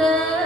Bye.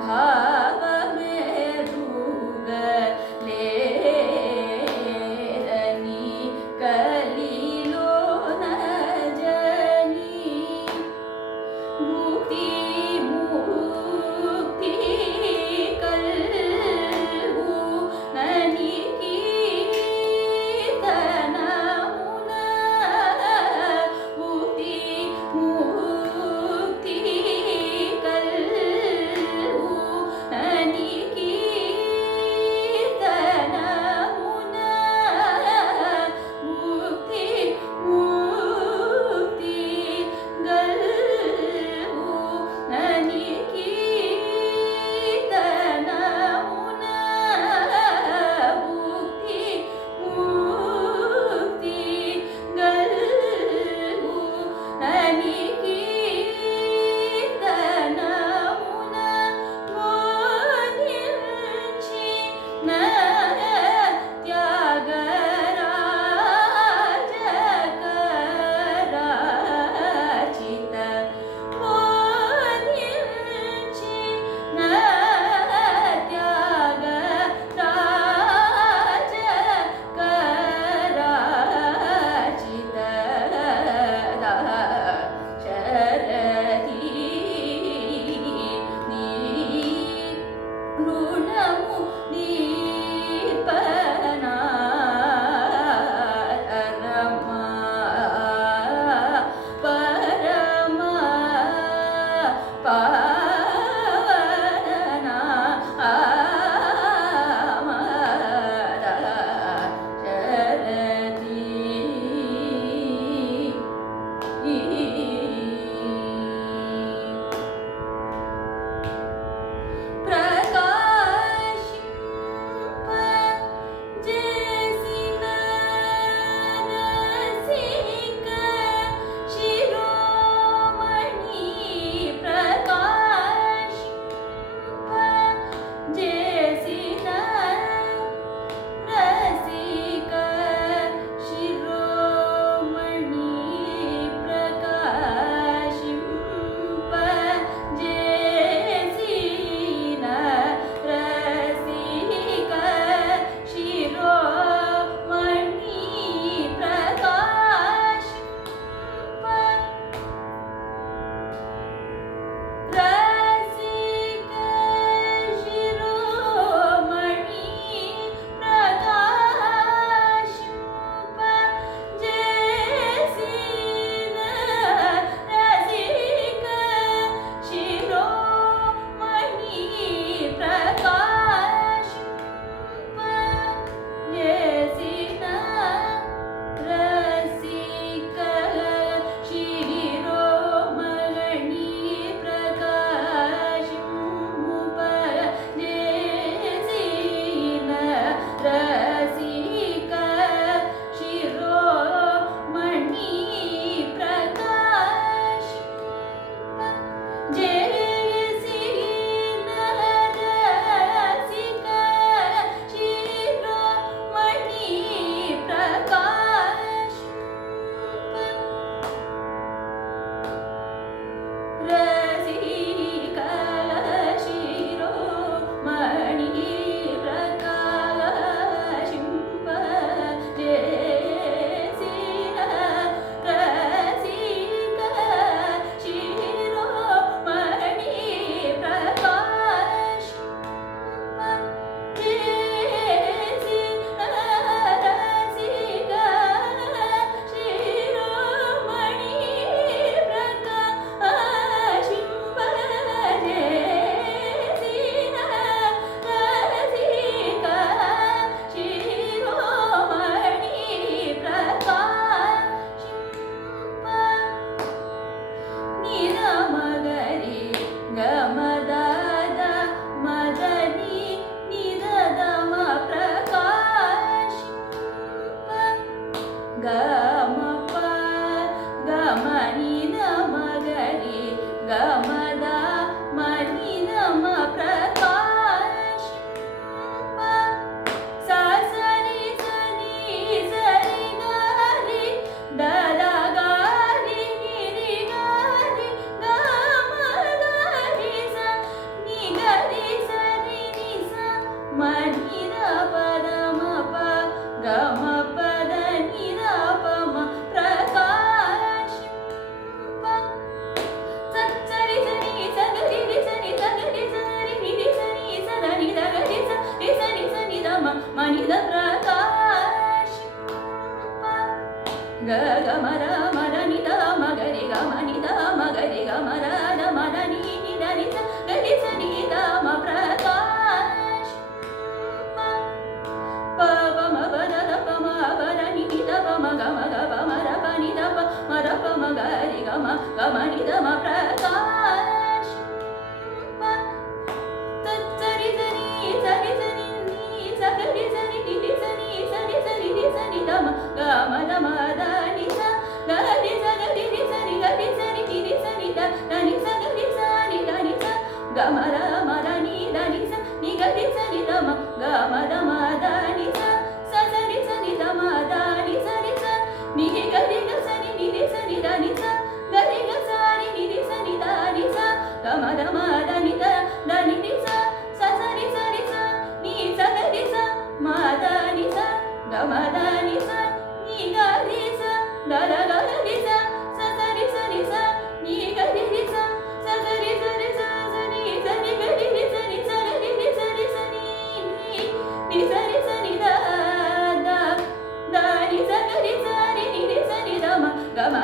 भाव में रूग ले रनी ಗಮಪ ಗಮನಿ ನಮ ಗರಿ ಗಮದ ಮನಿ ನಮ ಪ್ರಕಾಶ ಸರಿ ಸರಿ ಸರಿ ಗರಿ ದದ ಗರಿ ನಿರಿ ಗರಿ ಗಮದ ರಿ ಸ ನಿ ಗರಿ ಸರಿ ನಿ ಸ ಮನಿ ರ ಪದ ಮ ಪ ಗಮ ಪದ ನಿ ರ ಪ ಮ ಪ್ರಕಾಶ ಸರಿ ಸರಿ ಸಗರಿ ರಿ ಸರಿ ಸಗರಿ ಸರಿ ನಿ ರಿ ಸರಿ ಸದ ನಿ ದ ಗರಿ ಸ ರಿ ಸರಿ ಸನಿ ದ ಮ ಮನಿ ದ ಪ್ರಕಾಶ ಗ ಗ ಮ ರ ಮ ರ ನಿ ದ ಮ ಗರಿ ಗ ಮ ನಿ ದ ಮ ಗರಿ ಗ ಮ ರ ದ ಮ ದ ನಿ ನಿ ದ ನಿ ಸ ಗರಿ ಸ ನಿ ದ ಮ ಪ್ರಕಾಶ ಪ ಪ ಮ ಪ ದ ದ ಪ ಮ ಪ ದ ನಿ ನಿ ದ ಪ ಮ ಗ ಮ ಗ ಪ ಮ ರ ಪ ನಿ ದ ಪ ಮ ರ ಪ ಮ ಗ ರಿ ಗ ಮ ನಿ ದ ಮ ಪ್ರಕಾಶ ಸರಿ ಸರಿ ಸರಿ ಸರಿ ನಿ ಸಗರಿ ಸರಿ ನಿ ರಿ ಸರಿ ಸರಿ ಸರಿ ರಿ ಸರಿ ದ ಮ ಗ ಮ ದ ಮ ದ ನಿ ಸ ಗ ರಿ ಸ ಗ ರಿ ರಿ ಸರಿ ಗ ರಿ ಸರಿ ನಿ ರಿ ಸರಿ ದ ದ ನಿ ಸ ಗ ರಿ ಸ ನಿ ದ ನಿ ಸ ಗ ಮ ರ ನಿ ದ ನಿ ಸ ನಿ ಗ ರಿ ಸರಿ ದ ಮ ಗ ಮ ದ ನಿ ಸ ಸ ಸರಿ ಸರಿ ದ ಮ ದ ನಿ ಸರಿ ಸ ನಿ ಗ ರಿ ಗ ಸರಿ ನಿ ರಿ ಸರಿ ದ ನಿ ಸ ಗ ರಿ ಗ ಸರಿ ನಿ ರಿ ಸರಿ ದ ನಿ ಸ ಗ ಮ ದ ನಿ ದ ನಿ ರಿ ಸ ಸ ಸರಿ ಸರಿ ಸ ನಿ ಸ ಗ ರಿ ಸ ಮ ದ ನಿ ಸ ಗ ಮ ದ ನಿ ಸ ನಿ ಗ ರಿ ಸ ದ ದ ಗ ರಿ ಸ ಸ ಸರಿ ಸರಿ ಸ ನಿ ಗ ರಿ ರಿ ಸ ಸ ಸರಿ ಸರಿ ಸ ಸರಿ ಸರಿ ಗ ರಿ ರಿ ಸರಿ ಸ ಗ ರಿ ರಿ ಸರಿ ಸರಿ ನಿ ಸರಿ ಸರಿ ದ ದ ದ ನಿ ಸ ಗ ರಿ ಸರಿ ನಿ ರಿ ಸರಿ ದ ಮ ಗ ಮ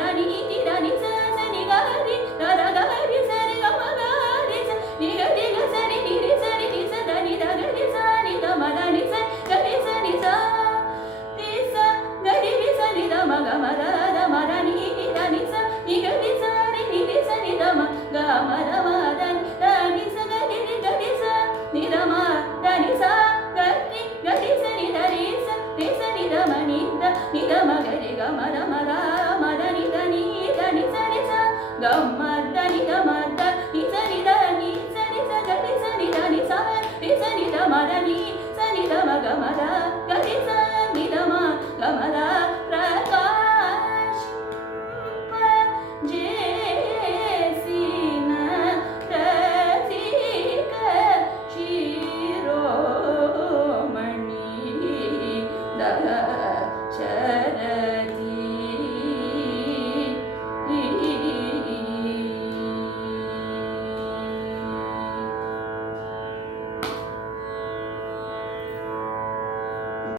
ದ ನಿ ನಿ ದ ನಿ ಸ ಸ ನಿ ಗ ರಿ ದ ದ ಗ ರಿ ಸರಿ ಗ ಮ ಗ ರಿ ಸ ನಿ ಗ ರಿ ಗ ಸರಿ ನಿ ರಿ ಸರಿ ನಿ ಸ ದ ನಿ ದ ಗ ರಿ ಸ ನಿ ದ ಮ ದ ನಿ ಸ ಗ ರಿ ಸ ನಿ ಸ ರಿ ಸ ಗ ರಿ ರಿ ಸ ನಿ ದ ಮ ಗ ಮ ದ ನಿ ನಿ ದ ನಿ ಸ ನಿ ಗ ರಿ ಸರಿ ನಿ ರಿ ಸ ನಿ ದ ಮ ಗ ಮ ದ ನಿ ಸ ಗ ರಿ ರಿ ಗ ರಿ ಸ ನಿ ದ ಮ ದ ನಿ ಸ ಗ ರಿ ಸ ನಿ ದ ರಿ ಸ ನಿ ದ ಮ ನಿ ದ ಮ ಗ ರಿ ಗ ಮ ದ ನಿ ದ ನಿ ದ ನಿ ಸ ರಿ ಸ ಗ ಮ ದ ನಿ ದ ಮ ದ ನಿ ಸ ನಿ ದ ನಿ ಸ ರಿ ಸ ಗ ರಿ ಸ ನಿ ದ ನಿ ಸ ರಿ ಸ ನಿ ದ ಮ ದ ನಿ ಸ ನಿ ದ ಮ ಗ ಮ ದ ಗ ರಿ ಸ ನಿ ದ ಮ ಗ ಮ ದ ಪ್ರಕಾಶ ಜೇಸಿನ ರಸಿಕ ಶಿರೋಮಣಿ ದ